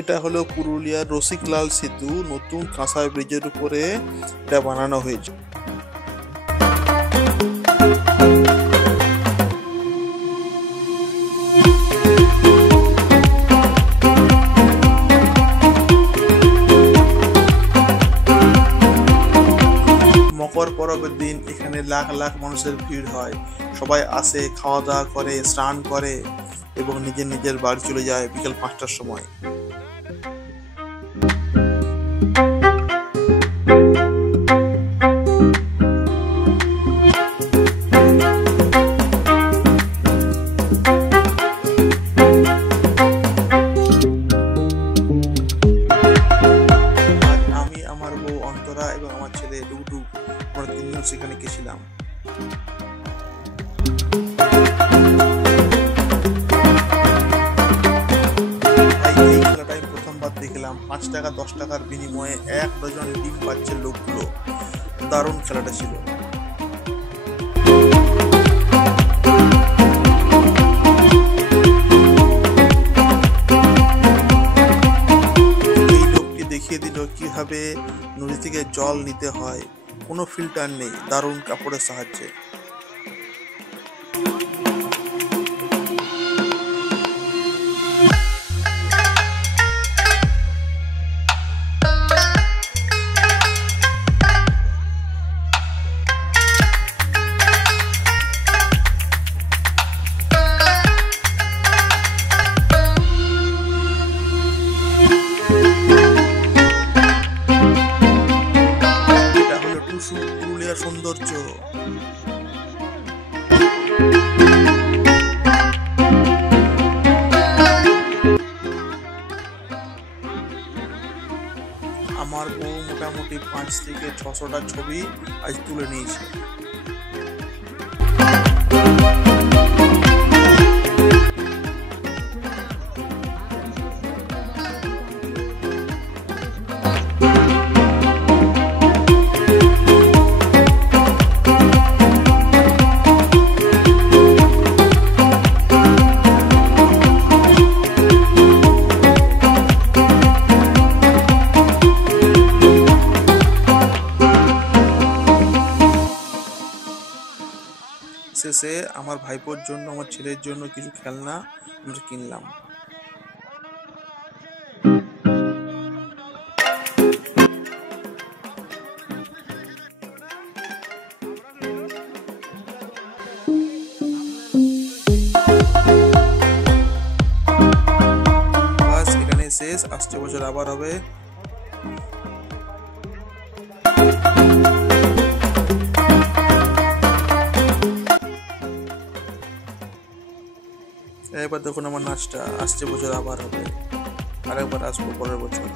এটা হলো পুরুলিয়ার রসিকলাল সেতু, নতুন কাঁসা ব্রিজের উপরে এটা বানানো হয়েছে। মকর পরবের দিন এখানে লাখ লাখ মানুষের ভিড় হয়। সবাই আসে, খাওয়া দাওয়া করে, স্নান করে এবং নিজের নিজের বাড়ি চলে যায় বিকেল 5টার সময়। আমি, আমার বউ অন্তরা এবং আমার ছেলে ডুগডুগ, আমরা তিনজন সেখানে গেছিলাম। এই খেলাটা আমি প্রথমবার দেখলাম। 5 টাকা 10 টাকার বিনিময়ে 1 ডজন ডিম পাচ্ছে লোকগুলো। দারুণ খেলাটা ছিল। এই লোকটি দেখিয়ে দিল কিভাবে নদী থেকে জল নিতে হয়, কোনো ফিল্টার নেই, দারুণ কাপড়ের সাহায্যে। এটা হলো টুসু, পুরুলিয়ার সৌন্দর্য। আমার বউ মোটামুটি 5 থেকে 600টা ছবি আজ তুলে নিয়েছে। শেষে আমার ভাইপোর জন্য, আমার ছেলের জন্য কিছু খেলনা আমরা কিনলাম। বাস এখানে শেষ, আসছে বছর আবার হবে। এবার দেখুন আমার নাচটা, আসছে বছর আবার হবে, আরেকবার আসবো পরের বছর।